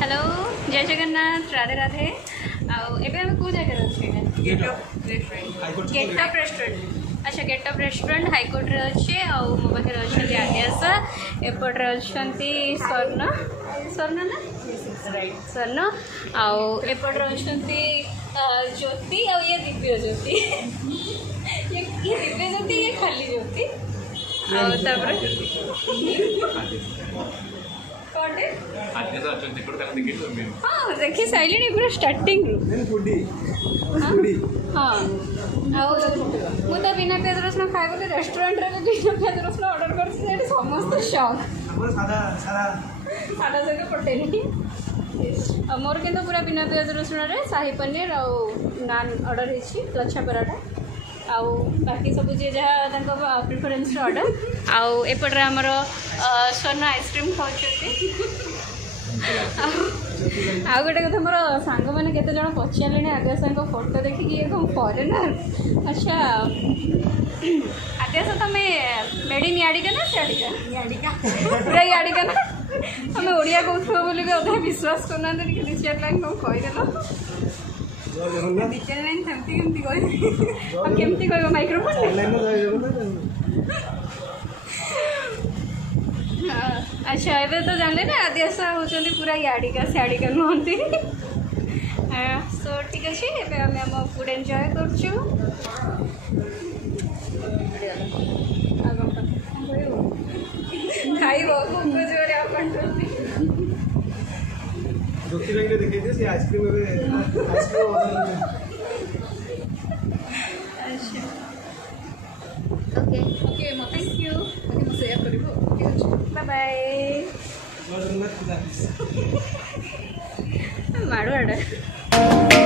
hello जय जगन्नाथ राधे राधे आम कौ जगह अच्छे गेट ऑफ रेस्टोरेंट अच्छा गेट ऑफ रेस्टोरेंट हाईकोर्ट रे अच्छे मो पाखे अच्छा आद्यासा एपटे अच्छा स्वर्ण स्वर्ण ना राइट स्वर्ण आउपटे अच्छा ज्योति आ ये दिव्य ज्योति ये दिव्य ज्योति ये खाली ज्योति हाँ देखी सारे पूरा स्टार्टिंग हाँ मुझे बिना प्याज रसुण खाए बोले रेस्टोरेंट रे बिना प्याज रसुण ऑर्डर कर समस्त शॉक सादा सहित पटेनी मोर कि पूरा बिना प्याज रसुण शाही पनीर और नान ऑर्डर हो लच्छा पराठा आउ बाकी सब जी जहाँ प्रिफरेन्स ऑर्डर आउ एपटे आमर स्वर्ण आइसक्रीम खाऊँ आउ गोटे कथा मोर सांग मैंने केते जन पचारे आद्यासा फोटो देखिए ये कौन फरेनर अच्छा आद्यासा तुम मेड इन याडिका ना सियाडिका पूरा याडिका ना तुम ओडिया कहूँ बोली अधा विश्वास करना कि 2-4 लाइन तुम कहीदेल विचार लाइन सेमती केमती कह माइक्रोफोन अच्छा एवं तो जानले ना आद्यासा होती पूरा याडिका सियाडिका नुहति सो ठीक अच्छे एवं आम फूड एंजॉय कर थैंक यू बाय बाय माड़